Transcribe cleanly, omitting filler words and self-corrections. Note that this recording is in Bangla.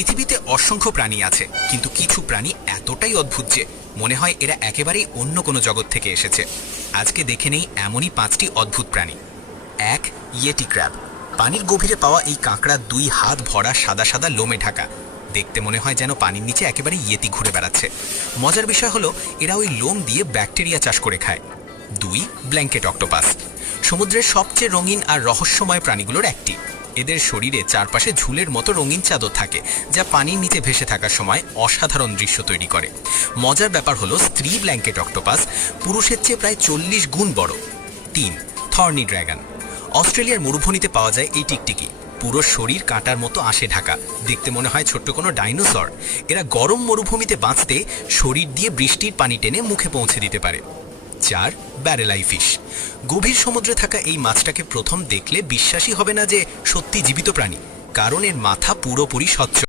পৃথিবীতে অসংখ্য প্রাণী আছে, কিন্তু কিছু প্রাণী এতটাই অদ্ভুত যে মনে হয় এরা একেবারেই অন্য কোনো জগৎ থেকে এসেছে। আজকে দেখে নেই এমনই 5টি অদ্ভুত প্রাণী। 1. Yeti crab. পানির গভীরে পাওয়া এই কাঁকড়া 2 হাত ভরা সাদা সাদা লোমে ঢাকা। দেখতে মনে হয় যেন পানির নিচে একেবারে ইয়েতি ঘুরে বেড়াচ্ছে। মজার বিষয় হলো এরা ওই লোম দিয়ে ব্যাকটেরিয়া চাষ করে খায়। 2. Blanket octopus. সমুদ্রের সবচেয়ে রঙিন আর রহস্যময় প্রাণীগুলোর একটি। এদের শরীরে চারপাশে ঝুলের মতো রঙিন চাদর থাকে, যা পানির নিচে ভেসে থাকার সময় অসাধারণ দৃশ্য তৈরি করে। মজার ব্যাপার হলো স্ত্রী ব্ল্যাঙ্কেট অক্টোপাস পুরুষের চেয়ে প্রায় 40 গুণ বড়। 3. Thorny dragon. অস্ট্রেলিয়ার মরুভূমিতে পাওয়া যায় এই টিকটিকি। পুরো শরীর কাঁটার মতো আঁশে ঢাকা, দেখতে মনে হয় ছোট্ট কোনো ডাইনোসর। এরা গরম মরুভূমিতে বাঁচতে শরীর দিয়ে বৃষ্টির পানি টেনে মুখে পৌঁছে দিতে পারে। 4. ব্যারেলাই ফিশ। গভীর সমুদ্রে থাকা এই মাছটাকে প্রথম দেখলে বিশ্বাসই হবে না যে সত্যি জীবিত প্রাণী, কারণ এর মাথা পুরোপুরি স্বচ্ছ।